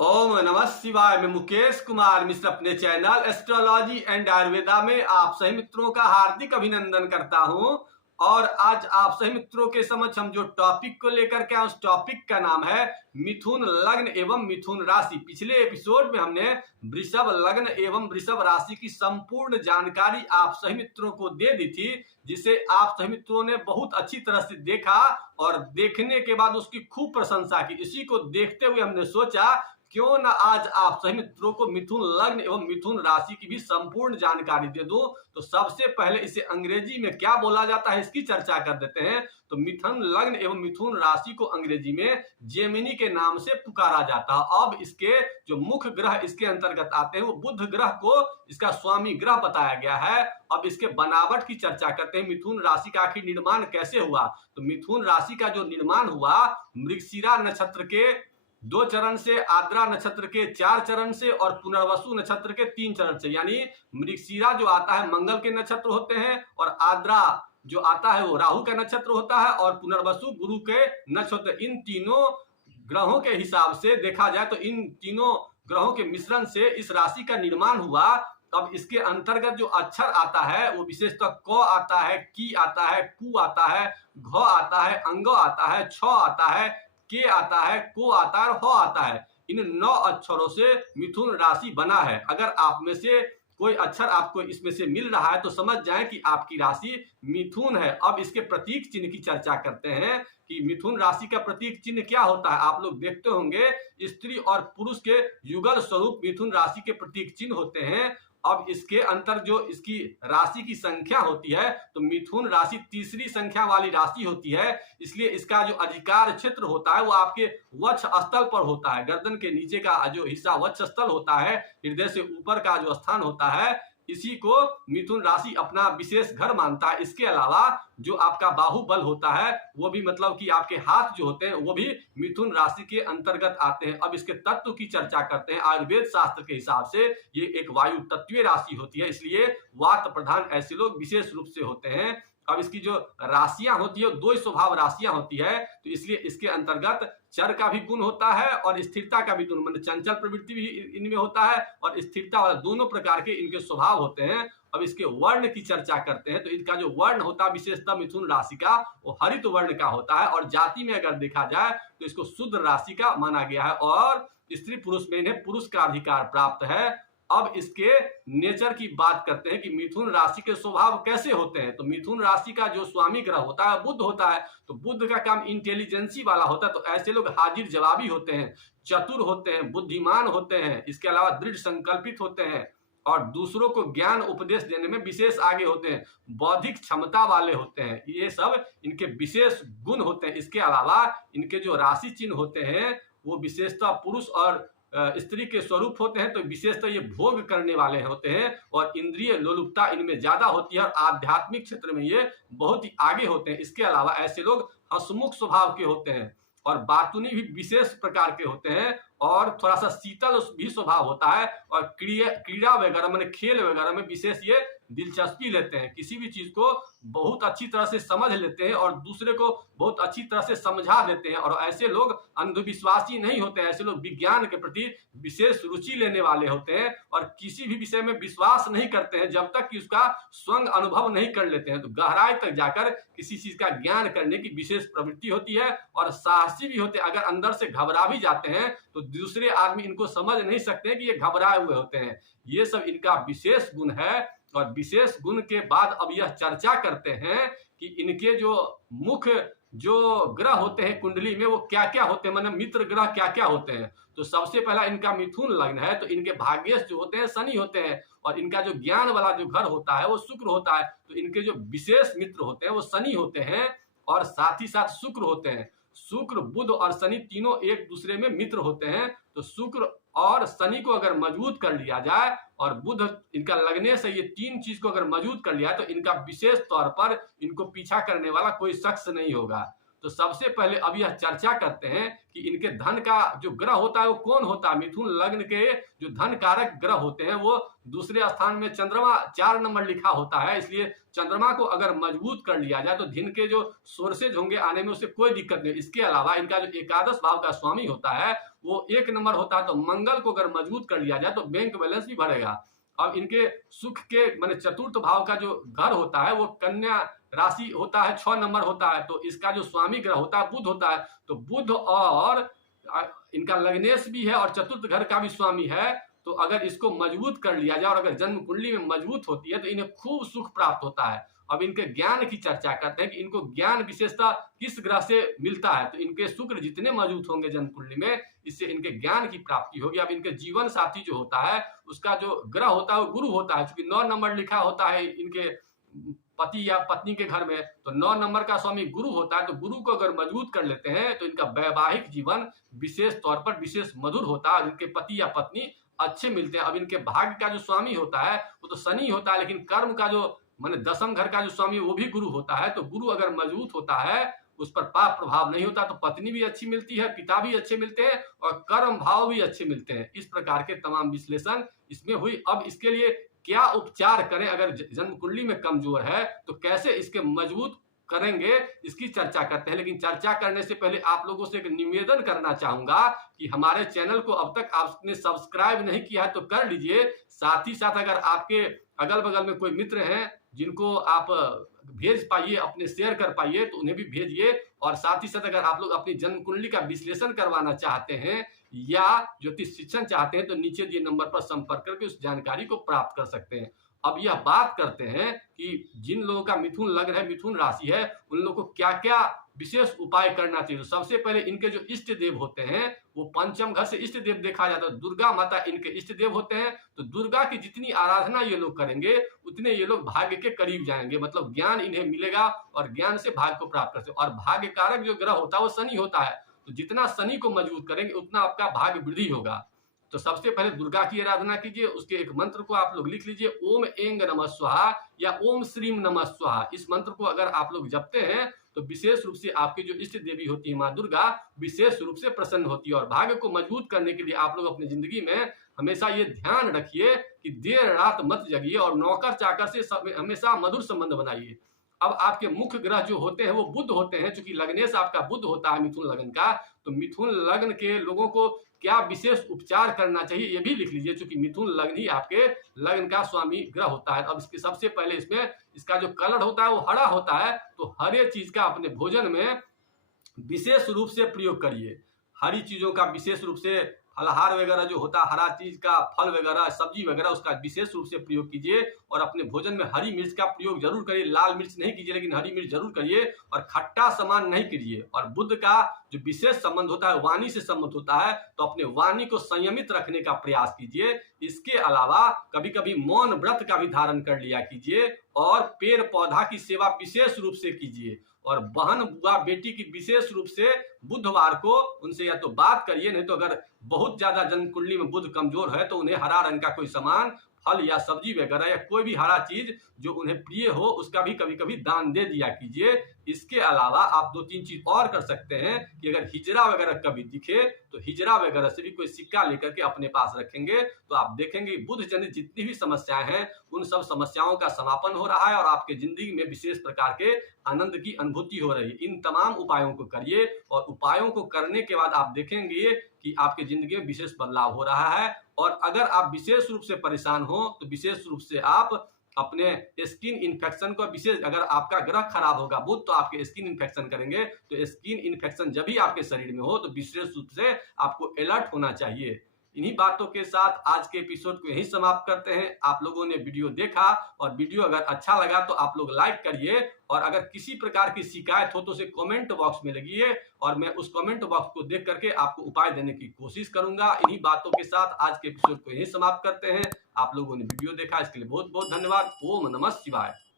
ओम नमः शिवाय। मैं मुकेश कुमार मिश्र अपने चैनल एस्ट्रोलॉजी एंड आयुर्वेदा में आप सभी मित्रों का हार्दिक अभिनंदन करता हूं। और आज आप सभी मित्रों के समक्ष हम जो टॉपिक को लेकर के उस टॉपिक का नाम है मिथुन लग्न एवं मिथुन राशि। पिछले एपिसोड में हमने वृषभ लग्न एवं वृषभ राशि की संपूर्ण जानकारी आप सभी मित्रों को दे दी थी, जिसे आप सभी मित्रों ने बहुत अच्छी तरह से देखा और देखने के बाद उसकी खूब प्रशंसा की। इसी को देखते हुए हमने सोचा क्यों ना आज आप सभी मित्रों को मिथुन लग्न एवं मिथुन राशि की भी संपूर्ण जानकारी दे दूं। तो सबसे पहले इसे अंग्रेजी में क्या बोला जाता है इसकी चर्चा कर देते हैं। तो मिथुन लग्न एवं मिथुन राशि को अंग्रेजी में जेमिनी के नाम से पुकारा जाता है। अब इसके जो मुख्य ग्रह इसके अंतर्गत आते हैं वो बुध ग्रह को इसका स्वामी ग्रह बताया गया है। अब इसके बनावट की चर्चा करते हैं। मिथुन राशि का आखिर निर्माण कैसे हुआ? तो मिथुन राशि का जो निर्माण हुआ मृगशिरा नक्षत्र के 2 चरण से, आद्रा नक्षत्र के 4 चरण से और पुनर्वसु नक्षत्र के 3 चरण से। यानी मृगशिरा जो आता है मंगल के नक्षत्र होते हैं और आद्रा जो आता है वो राहु का नक्षत्र होता है और पुनर्वसु गुरु के नक्षत्र। इन तीनों ग्रहों के हिसाब से देखा जाए तो इन तीनों ग्रहों के मिश्रण से इस राशि का निर्माण हुआ। अब इसके अंतर्गत जो अक्षर आता है वो विशेषतः क आता है, की आता है, कु आता है, घ आता है, अंग आता है, छ आता है, के आता है, को आता है और ह आता है। इन 9 अक्षरों से मिथुन राशि बना है। अगर आप में से कोई अक्षर आपको इसमें से मिल रहा है तो समझ जाएं कि आपकी राशि मिथुन है। अब इसके प्रतीक चिन्ह की चर्चा करते हैं कि मिथुन राशि का प्रतीक चिन्ह क्या होता है। आप लोग देखते होंगे स्त्री और पुरुष के युगल स्वरूप मिथुन राशि के प्रतीक चिन्ह होते हैं। अब इसके अंतर जो इसकी राशि की संख्या होती है तो मिथुन राशि तीसरी संख्या वाली राशि होती है, इसलिए इसका जो अधिकार क्षेत्र होता है वो आपके वक्ष स्थल पर होता है। गर्दन के नीचे का जो हिस्सा वक्ष स्थल होता है, हृदय से ऊपर का जो स्थान होता है, इसी को मिथुन राशि अपना विशेष घर मानता है। इसके अलावा जो आपका बाहुबल होता है वो भी मतलब कि आपके हाथ जो होते हैं वो भी मिथुन राशि के अंतर्गत आते हैं। अब इसके तत्व की चर्चा करते हैं। आयुर्वेद शास्त्र के हिसाब से ये एक वायु तत्वीय राशि होती है, इसलिए वात प्रधान ऐसे लोग विशेष रूप से होते हैं। अब इसकी जो राशियां होती है 2 स्वभाव राशियां होती है, तो इसलिए इसके अंतर्गत चर का भी गुण होता है और स्थिरता का भी गुण, मतलब चंचल प्रवृत्ति भी इनमें होता है और स्थिरता वाला, दोनों प्रकार के इनके स्वभाव होते हैं। अब इसके वर्ण की चर्चा करते हैं। तो इनका जो वर्ण होता है विशेषतः मिथुन राशि का वो हरित वर्ण का होता है और जाति में अगर देखा जाए तो इसको शुद्ध राशि का माना गया है और स्त्री पुरुष में इन्हें पुरुष का अधिकार प्राप्त है। अब इसके नेचर की बात करते हैं कि मिथुन राशि के स्वभाव कैसे होते हैं। तो मिथुन राशि का जो स्वामी ग्रह होता है बुध होता है, तो बुध का काम इंटेलिजेंसी वाला होता है। तो ऐसे लोग हाजिर जवाबी होते हैं, चतुर होते हैं, बुद्धिमान होते हैं, इसके अलावा दृढ़ संकल्पित होते हैं और दूसरों को ज्ञान उपदेश देने में विशेष आगे होते हैं, बौद्धिक क्षमता वाले होते हैं। ये सब इनके विशेष गुण होते हैं। इसके अलावा इनके जो राशि चिन्ह होते हैं वो विशेषतः पुरुष और स्त्री के स्वरूप होते हैं। तो विशेषतः ये भोग करने वाले होते हैं और इंद्रिय लोलुपता इनमें ज्यादा होती है और आध्यात्मिक क्षेत्र में ये बहुत ही आगे होते हैं। इसके अलावा ऐसे लोग हंसमुख स्वभाव के होते हैं और बातूनी भी विशेष प्रकार के होते हैं और थोड़ा सा शीतल भी स्वभाव होता है और क्रीड़ा वगैरह माने खेल वगैरह में विशेष ये दिलचस्पी लेते हैं। किसी भी चीज को बहुत अच्छी तरह से समझ लेते हैं और दूसरे को बहुत अच्छी तरह से समझा देते हैं और ऐसे लोग अंधविश्वासी नहीं होते हैं। ऐसे लोग विज्ञान के प्रति विशेष रुचि लेने वाले होते हैं और किसी भी विषय में विश्वास नहीं करते हैं जब तक कि उसका स्वयं अनुभव नहीं कर लेते हैं। तो गहराई तक जाकर किसी चीज का ज्ञान करने की विशेष प्रवृत्ति होती है और साहसी भी होते हैं। अगर अंदर से घबरा भी जाते हैं तो दूसरे आदमी इनको समझ नहीं सकते कि ये घबराए हुए होते हैं। ये सब इनका विशेष गुण है। और विशेष गुण के बाद अब यह चर्चा करते हैं कि इनके जो मुख्य जो ग्रह होते हैं कुंडली में वो क्या क्या होते हैं, मतलब मित्र ग्रह क्या क्या होते हैं। तो सबसे पहला इनका मिथुन लग्न है, तो इनके भाग्येश जो होते हैं शनि होते हैं और इनका जो ज्ञान वाला जो घर होता है वो शुक्र होता है। तो इनके जो विशेष मित्र होते हैं वो शनि होते हैं और साथ ही साथ शुक्र होते हैं। शुक्र, बुध और शनि तीनों एक दूसरे में मित्र होते हैं। तो शुक्र और शनि को अगर मजबूत कर लिया जाए और बुध इनका लगने से ये 3 चीज को अगर मजबूत कर लिया तो इनका विशेष तौर पर इनको पीछा करने वाला कोई शख्स नहीं होगा। तो सबसे पहले अब यह चर्चा करते हैं कि इनके धन का जो ग्रह होता है वो कौन होता है। मिथुन लग्न के जो धन कारक ग्रह होते हैं वो दूसरे स्थान में चंद्रमा 4 नंबर लिखा होता है, इसलिए चंद्रमा को अगर मजबूत कर लिया जाए तो दिन के जो सोर्सेज होंगे आने में उससे कोई दिक्कत नहीं। इसके अलावा इनका जो एकादश भाव का स्वामी होता है वो 1 नंबर होता है। तो मंगल को अगर मजबूत कर लिया जाए तो बैंक बैलेंस भी बढ़ेगा। अब इनके सुख के माने चतुर्थ भाव का जो घर होता है वो कन्या राशि होता है, 6 नंबर होता है। तो इसका जो स्वामी ग्रह होता है बुध होता है। तो बुध और इनका लग्नेश भी है और चतुर्थ घर का भी स्वामी है। तो अगर इसको मजबूत कर लिया जाए और अगर जन्म कुंडली में मजबूत होती है तो इन्हें खूब सुख प्राप्त होता है। अब इनके ज्ञान की चर्चा करते हैं कि इनको ज्ञान विशेषता किस ग्रह से मिलता है। तो इनके शुक्र जितने मजबूत होंगे जन्म कुंडली में, इससे इनके ज्ञान की प्राप्ति होगी। अब इनके जीवन साथी जो होता है उसका जो ग्रह होता है वो गुरु होता है। क्योंकि 9 नंबर लिखा होता है इनके पति या पत्नी के घर में, तो 9 नंबर का स्वामी गुरु होता है। तो गुरु को अगर मजबूत कर लेते हैं तो इनका वैवाहिक जीवन विशेष तौर पर विशेष मधुर होता है। इनके पति या पत्नी अच्छे मिलते हैं। अब इनके भाग्य का जो स्वामी होता है वो तो शनि होता है, लेकिन कर्म का जो माने दसम घर का जो स्वामी वो भी गुरु होता है। तो गुरु अगर मजबूत होता है, उस पर पाप प्रभाव नहीं होता, तो पत्नी भी अच्छी मिलती है, पिता भी अच्छे मिलते हैं और कर्म भाव भी अच्छे मिलते हैं। इस प्रकार के तमाम विश्लेषण इसमें हुई। अब इसके लिए क्या उपचार करें, अगर जन्म कुंडली में कमजोर है तो कैसे इसके मजबूत करेंगे, इसकी चर्चा करते हैं। लेकिन चर्चा करने से पहले आप लोगों से एक निवेदन करना चाहूंगा कि हमारे चैनल को अब तक आपने सब्सक्राइब नहीं किया है तो कर लीजिए। साथ ही साथ अगर आपके अगल बगल में कोई मित्र हैं जिनको आप भेज पाइए, अपने शेयर कर पाइए, तो उन्हें भी भेजिए। और साथ ही साथ अगर आप लोग अपनी जन्म कुंडली का विश्लेषण करवाना चाहते हैं या ज्योतिष शिक्षण चाहते हैं तो नीचे दिए नंबर पर संपर्क करके उस जानकारी को प्राप्त कर सकते हैं। अब यह बात करते हैं कि जिन लोगों का मिथुन लग्न है, मिथुन राशि है, उन लोगों को क्या क्या विशेष उपाय करना चाहिए। तो सबसे पहले इनके जो इष्ट देव होते हैं वो पंचम घर से इष्ट देव देखा जाता है। दुर्गा माता इनके इष्ट देव होते हैं। तो दुर्गा की जितनी आराधना ये लोग करेंगे उतने ये लोग भाग्य के करीब जाएंगे, मतलब ज्ञान इन्हें मिलेगा और ज्ञान से भाग्य को प्राप्त कर सकते। और भाग्य कारक जो ग्रह होता है वो शनि होता है। तो जितना शनि को मजबूत करेंगे उतना आपका भाग्य वृद्धि होगा। तो सबसे पहले दुर्गा की आराधना कीजिए। उसके एक मंत्र को आप लोग लिख लीजिए, ओम ऐंग नमः स्वाहा या ओम श्रीम नमः स्वाहा। इस मंत्र को अगर आप लोग जपते हैं तो विशेष रूप से आपकी जो इष्ट देवी होती है माँ दुर्गा विशेष रूप से प्रसन्न होती है। और भाग्य को मजबूत करने के लिए आप लोग अपनी जिंदगी में हमेशा ये ध्यान रखिए कि देर रात मत जगिए और नौकर चाकर से हमेशा मधुर संबंध बनाइए। अब आपके मुख्य ग्रह जो होते हैं वो बुध होते हैं। चूंकि लग्नेश आपका बुध होता है मिथुन लग्न का, तो मिथुन लग्न के लोगों को क्या विशेष उपचार करना चाहिए ये भी लिख लीजिए। चूंकि मिथुन लग्न ही आपके लग्न का स्वामी ग्रह होता है। अब इसके सबसे पहले इसमें इसका जो कलर होता है वो हरा होता है। तो हरे चीज का अपने भोजन में विशेष रूप से प्रयोग करिए। हरी चीजों का विशेष रूप से फलहार वगैरह जो होता है, हरा चीज का फल वगैरह सब्जी वगैरह उसका विशेष रूप से प्रयोग कीजिए। और अपने भोजन में हरी मिर्च का प्रयोग जरूर करिए। लाल मिर्च नहीं कीजिए लेकिन हरी मिर्च जरूर करिए। और खट्टा सामान नहीं कीजिए। और बुध का जो विशेष संबंध होता है वाणी से संबंध होता है, तो अपने वाणी को संयमित रखने का प्रयास कीजिए। इसके अलावा कभी कभी मौन व्रत का भी धारण कर लिया कीजिए। और पेड़ पौधा की सेवा विशेष रूप से कीजिए। और बहन बुआ बेटी की विशेष रूप से बुधवार को उनसे या तो बात करिए, नहीं तो अगर बहुत ज्यादा जन्म कुंडली में बुध कमजोर है तो उन्हें हरा रंग का कोई सामान, फल या सब्जी वगैरह या कोई भी हरा चीज जो उन्हें प्रिय हो उसका भी कभी कभी दान दे दिया कीजिए। इसके अलावा आप 2-3 चीज और कर सकते हैं कि अगर हिजरा वगैरह कभी दिखे तो हिजरा वगैरह से भी कोई सिक्का लेकर के अपने पास रखेंगे तो आप देखेंगे बुध जनित जितनी भी समस्याएं हैं उन सब समस्याओं का समापन हो रहा है और आपके जिंदगी में विशेष प्रकार के आनंद की अनुभूति हो रही है। इन तमाम उपायों को करिए और उपायों को करने के बाद आप देखेंगे कि आपके जिंदगी में विशेष बदलाव हो रहा है। और अगर आप विशेष रूप से परेशान हो तो विशेष रूप से आप अपने स्किन इन्फेक्शन को विशेष, अगर आपका ग्रह खराब होगा बुध तो आपके स्किन इन्फेक्शन करेंगे। तो स्किन इन्फेक्शन जब भी आपके शरीर में हो तो विशेष रूप से आपको अलर्ट होना चाहिए। इन्हीं बातों के साथ आज के एपिसोड को यहीं समाप्त करते हैं। आप लोगों ने वीडियो देखा और वीडियो अगर अच्छा लगा तो आप लोग लाइक करिए। और अगर किसी प्रकार की शिकायत हो तो उसे कमेंट बॉक्स में लगिए और मैं उस कमेंट बॉक्स को देख करके आपको उपाय देने की कोशिश करूंगा। इन्हीं बातों के साथ आज के एपिसोड को यहीं समाप्त करते हैं। आप लोगों ने वीडियो देखा इसके लिए बहुत बहुत धन्यवाद। ओम नमः शिवाय।